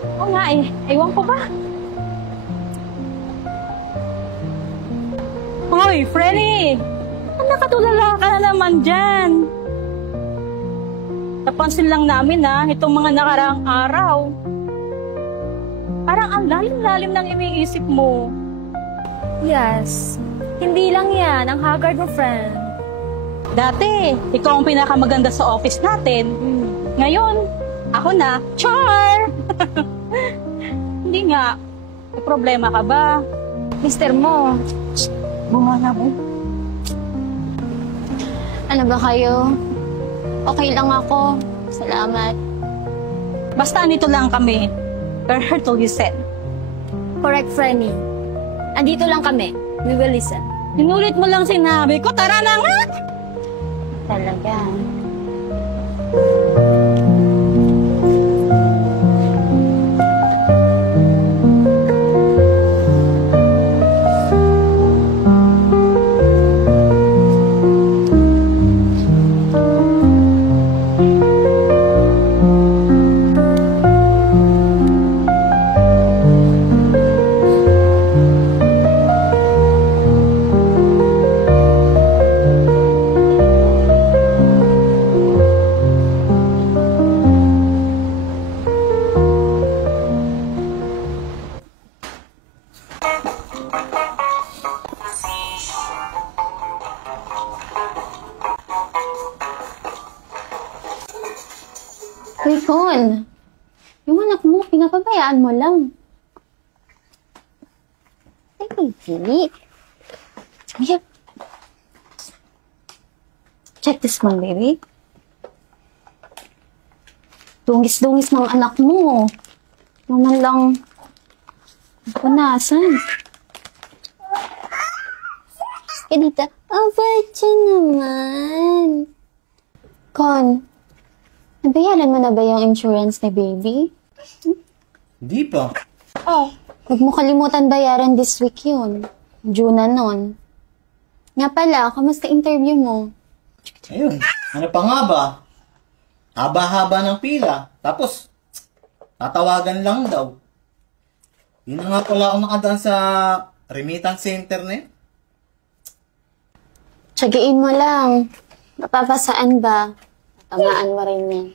Oo nga eh. Ewan ko ba? Hoy, Freddy! Nakatulala ka na naman dyan. Napansin lang namin itong mga nakaraang araw. Parang ang lalim-lalim ng iniisip mo. Yes. Hindi lang yan, ang haggard mo, friend. Dati, ikaw ang pinakamaganda sa office natin. Ngayon, ako na. Char! Hindi nga. May problema ka ba? Mister mo, Bunga na mo. ano ba kayo? Okay lang ako. Salamat. Basta nito lang kami. Per her till you said. Correct, Frenny. Andito lang kami. We will listen. Inulit mo lang sinabi ko. Tara na nga! Talaga. Uy, Con. Yung anak mo, pinapabayaan mo lang. Ay, baby. Here. Check this one, baby. Dungis-dungis ng anak mo. Naman lang punasan. Eh, dito. Oh, virgin naman. Con, nabayaran mo na ba yung insurance ni baby? Hindi pa. Oh. Huwag mo kalimutan bayaran this week yun. June na nun. Nga pala, kamusta interview mo? Ayun. Ano pa nga ba? Haba-haba ng pila. Tapos, tatawagan lang daw. Yun na nga pala ako nakadaan sa remittance center na yun. Tsagiin mo lang. Mapapasaan ba? Tamaan mo rin yan.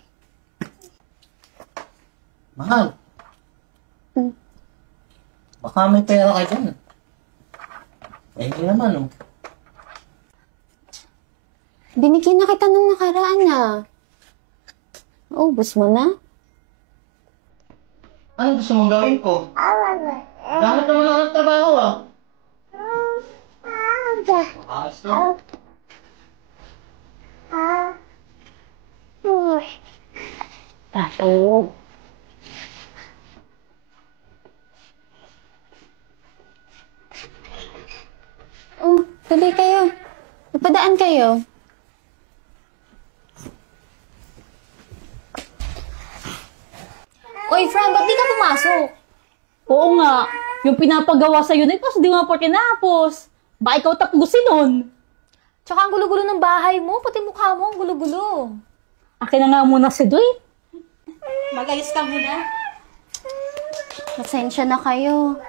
Mahal. Baka may pera ka dyan. Eh, hindi naman, oh. Binigyan na kita ng nakaraan Ubus mo na? Ano gusto mong gawin ko? Dahil naman ako ng trabaho, ah. Ayos to. Tatawag. Oh, tuloy kayo. Napadaan kayo. Oy, Fran, ba't di ka pumasok? Oo nga. Yung pinapagawa sa'yo na ito, di nga porke napos. Ba ikaw tapusin nun? Tsaka ang gulo-gulo ng bahay mo, pati mukha mo ang gulo-gulo. Akin na nga muna si Doy. Mag-ayos ka muna. Pasensya na kayo.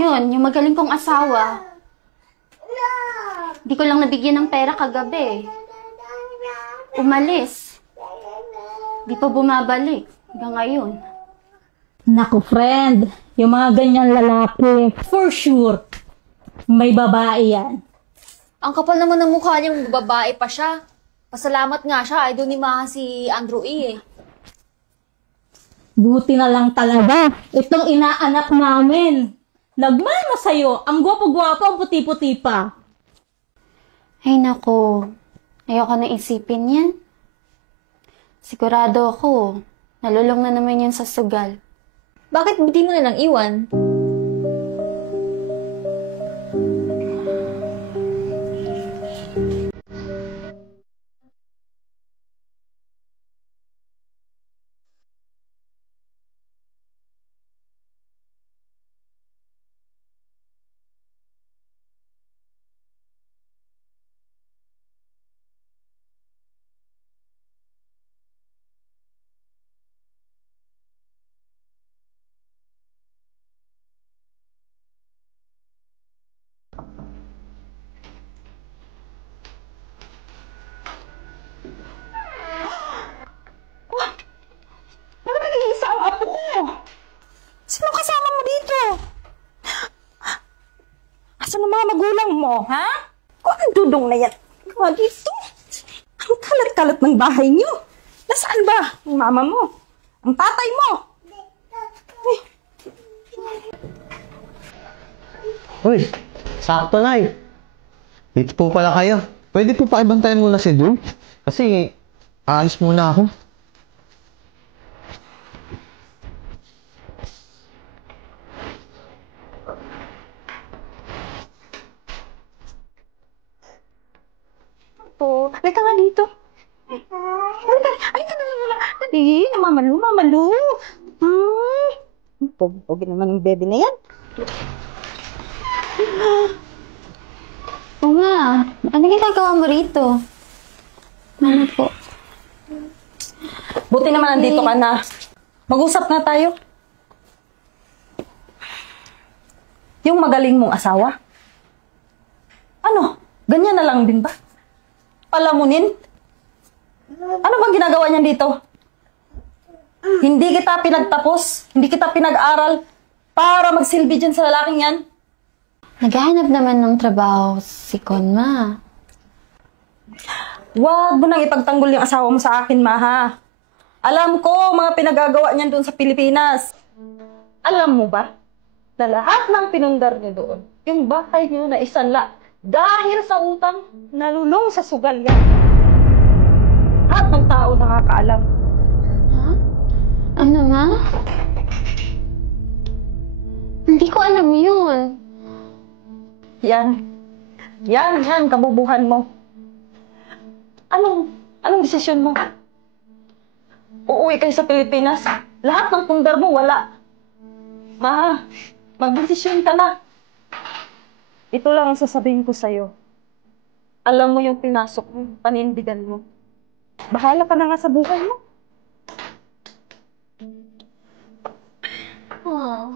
Yun, yung magaling kong asawa. Di ko lang nabigyan ng pera kagabi. Umalis. Di pa bumabalik. Hanggang ngayon. Naku, friend. Yung mga ganyan lalaki, for sure, may babae yan. Ang kapal naman ng mukha niya, babae pa siya. Pasalamat nga siya, idol ni Maha si Andrew E. Buti na lang talaga. Itong inaanak namin. Nagmana sa'yo. Ang gwapo-gwapo, ang puti-puti pa. Ay nako. Ayoko na isipin yan. Sigurado ako, nalulong na naman yun sa sugal. Bakit hindi mo na lang iwan? mga magulang mo, ha? Kung ang dudong na yan. Gawa dito. Ang kalat-kalat ng bahay niyo. Nasaan ba ang mama mo? Ang tatay mo? Uy, sakto na eh. Dito po pala kayo. Pwede po pakibantayan muna si Jun? Kasi, aalis muna ako. Po, halika nga dito. Halika, halika na wala. Dali, mamalu. Pogi naman ng baby na yan. Uma, ano ginagawa mo rito? Ano po? Buti naman nandito ka na. Mag-usap na tayo. Yung magaling mong asawa? Ano? Ganyan na lang din ba? Palamunin? Ano bang ginagawa niyan dito? Hindi kita pinagtapos, hindi kita pinag-aral para magsilbi dyan sa lalaking yan. Naghahanap naman ng trabaho si Conma. Huwag mo nang ipagtanggol yung asawa mo sa akin, ma, ha? Alam ko mga pinagagawa niyan doon sa Pilipinas. Alam mo ba na lahat ng pinundar niyo doon, yung bahay niyo na isanla dahil sa utang, nalulong sa sugal yan. Lahat ng tao nakakaalam. Ano nga? Hindi ko alam yun. Yan, kabubuhan mo. Anong desisyon mo? Uuwi kayo sa Pilipinas. Lahat ng pundar mo, wala. Ma, magdesisyon ka na. Ito lang ang sasabihin ko sa'yo. Alam mo yung pinasok mo, panindigan mo. Bahala ka na nga sa buhay mo. Oh.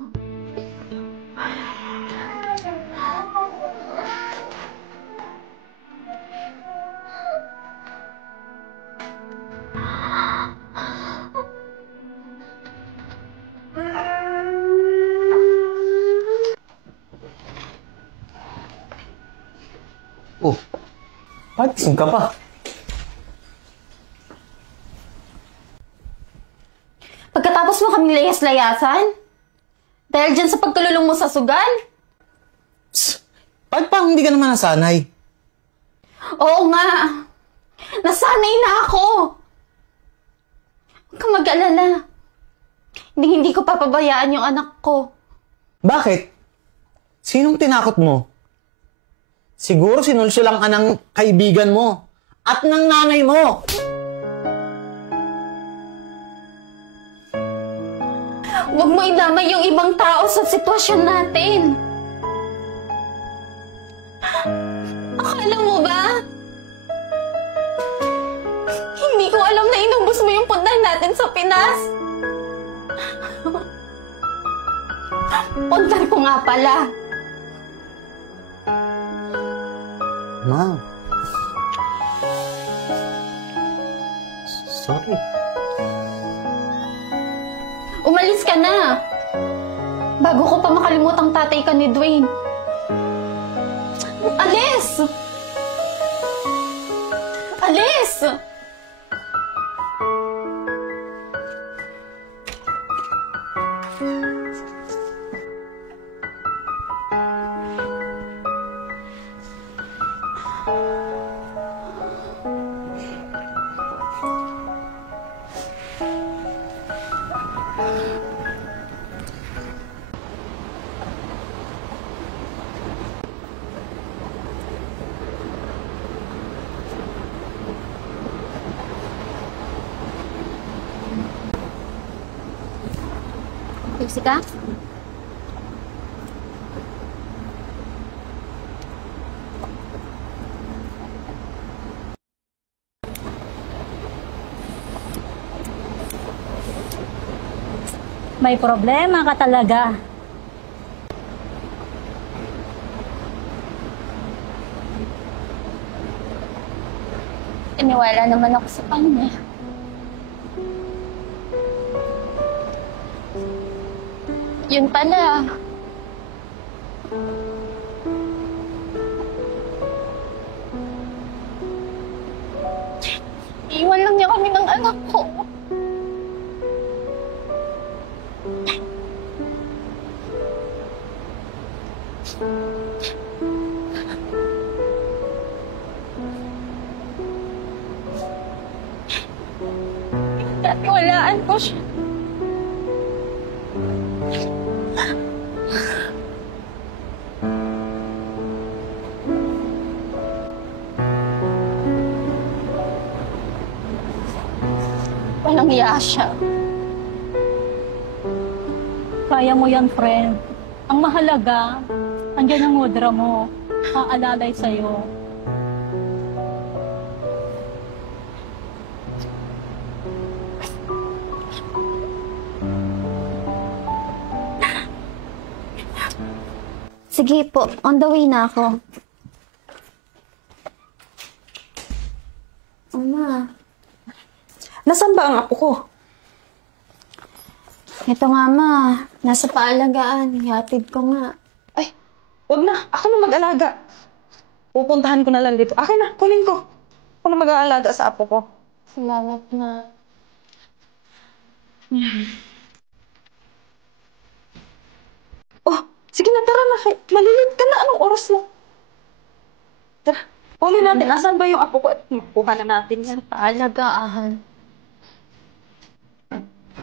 Oh, pagising ka pa. Pagkatapos mo kaming layas-layasan? Dahil dyan sa pagkalulong mo sa sugal? Psst, bakit pa hindi ka naman nasanay? Oo nga. Nasanay na ako. Huwag kang mag-alala. Hindi ko papabayaan yung anak ko. Bakit? Sinong tinakot mo? Siguro sinulsulang ka ng kaibigan mo at ng nanay mo. Huwag mo idamay yung ibang tao sa sitwasyon natin. Akala mo ba? Hindi ko alam na inubos mo yung puntahan natin sa Pinas. Puntahan ko nga pala. Ma. Sorry. Umalis ka na. Bago ko pa makalimutang tatay ka ni Dwayne. Alis! Alis! Jessica? May problema ka talaga. Iniwala naman ako sa kanya. Yun pala. Gosh. Walang iya siya. Kaya mo yan, friend. Ang mahalaga, andyan ang mudra mo. Aalalay sa'yo. Sige po, on the way na ako. Ama, Nasaan ba ang apo ko? ito nga ma, nasa paalagaan, ihatid ko nga. Ay, wag na. Ako na mag-alaga. Pupuntahan ko na lang dito. Akin na, kunin ko. Ako na mag-aalaga sa apo ko. Salamat na. Oh, sige na, tara na. Malilate ka na. Anong oras na? Tara, kunin natin. Asan ba yung apo ko? At makuha na natin yan. Paalagaan.